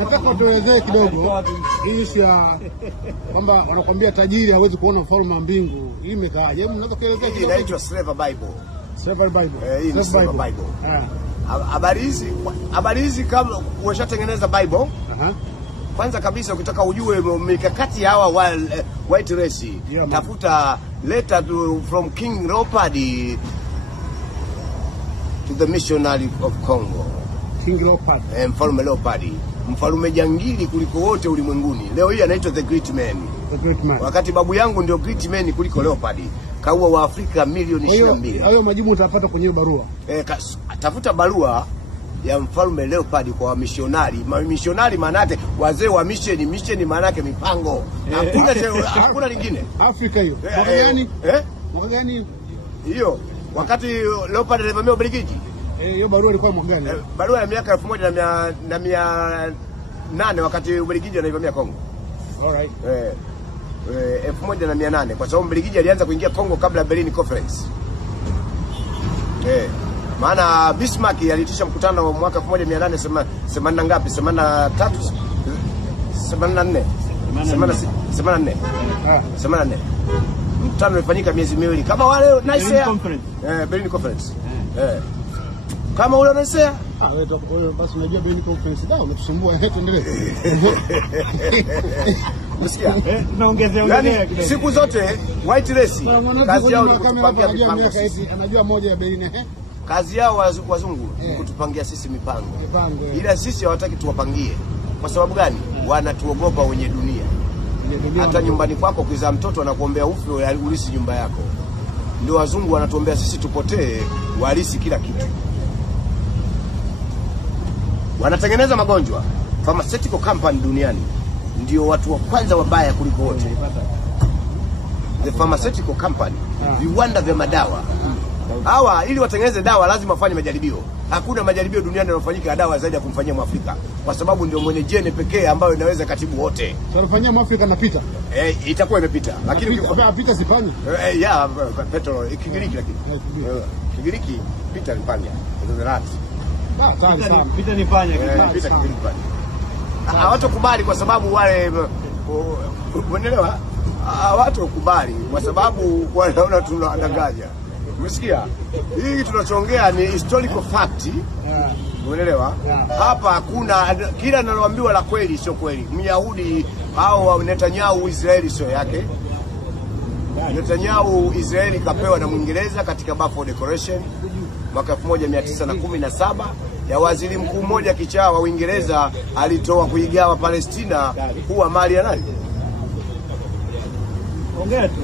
Nataka tuelezee kidogo hii issue ya kwamba wanakuambia tajiri hawezi kuona ufalme wa mbingu. Hii imekaaje? Hebu unaweza kuelezea kidogo? Inaitwa Slave Bible. Slave Bible. Hii ni Slave Bible. Habari hizi kama umeshatengeneza Bible. Kwanza kabisa ukitaka ujue mikakati ya hawa white race, tafuta letter from King Leopold to the missionary of Congo. King Leopold. Mfalme Leopold. Mfalme jangili kuliko wote ulimwenguni. Leo hii anaitwa the great man. The great man. Wakati babu yangu ndio great man kuliko Leopold. Kaua wa Afrika milioni 22. Hayo majibu utapata kwenye barua. Tafuta barua ya mfalme Leopold kwa wamishonari. Mishonari maana yake wazee wa mission. Mission maana yake mipango. Hakuna lingine. Afrika hiyo. Mwaka gani? Mwaka gani? Hiyo. Wakati Leopold alivamia Ubelgiji. Hiyo barua ilikuwa mwaka gani? Barua ya miaka 1800 wakati Ubelgiji alivamia Kongo. Alright. 1800 kwa sababu Ubelgiji alianza kuingia Kongo kabla ya Berlin Conference. Maana Bismarck alitisha mkutano wa mwaka 1880 ngapi? 83 84 84. Mkutano ulifanyika miezi miwili kama wale Berlin Conference. Kama ule unasema wewe basi unajua Berlin Conference ndio umetusumbua. Tuendelee. Unasikia? Tunaongezea kidogo. Siku zote white race kazi yao ni kutupangia mipango. Anajua moja ya Berlin. Kazi yao wazungu ni kutupangia sisi mipango. Ila sisi hawataki tuwapangie. Kwa sababu gani? Wanatuogopa wenye dunia. Hata nyumbani kwako ukizaa mtoto anakuombea ufe ulisi nyumba yako. Ndio wazungu wanatuombea sisi tupotee, walisi kila kitu. Wanatengeneza magonjwa. Pharmaceutical company duniani ndio watu wa kwanza wabaya kuliko wote. The pharmaceutical company, viwanda vya madawa. Hawa ili watengeneze dawa lazima wafanye majaribio. Hakuna majaribio duniani yanayofanyika ya dawa zaidi ya kumfanyia Mwafrika, kwa sababu ndio mwenye gene pekee ambayo inaweza katibu wote. Tunafanyia Mwafrika napita. Itakuwa imepita. Lakini pita sipanya. Petrol Kigiriki lakini. Kigiriki pita nipanya. Ndio rati. Pita nipanya. Pita Kigiriki panya. Hawatokubali kwa sababu wale unaelewa? Hawatokubali kwa sababu wanaona tunadanganya. Umesikia? Hii tunachoongea ni historical fact. Unaelewa? Hapa hakuna kila ninaloambiwa la kweli sio kweli. Myahudi au Netanyahu Israeli sio yake. Netanyahu Israeli kapewa na Mwingereza katika Balfour Declaration mwaka 1917 ya waziri mkuu mmoja kichaa wa Uingereza alitoa kuigawa Palestina kuwa mali ya nani? Ongea tu.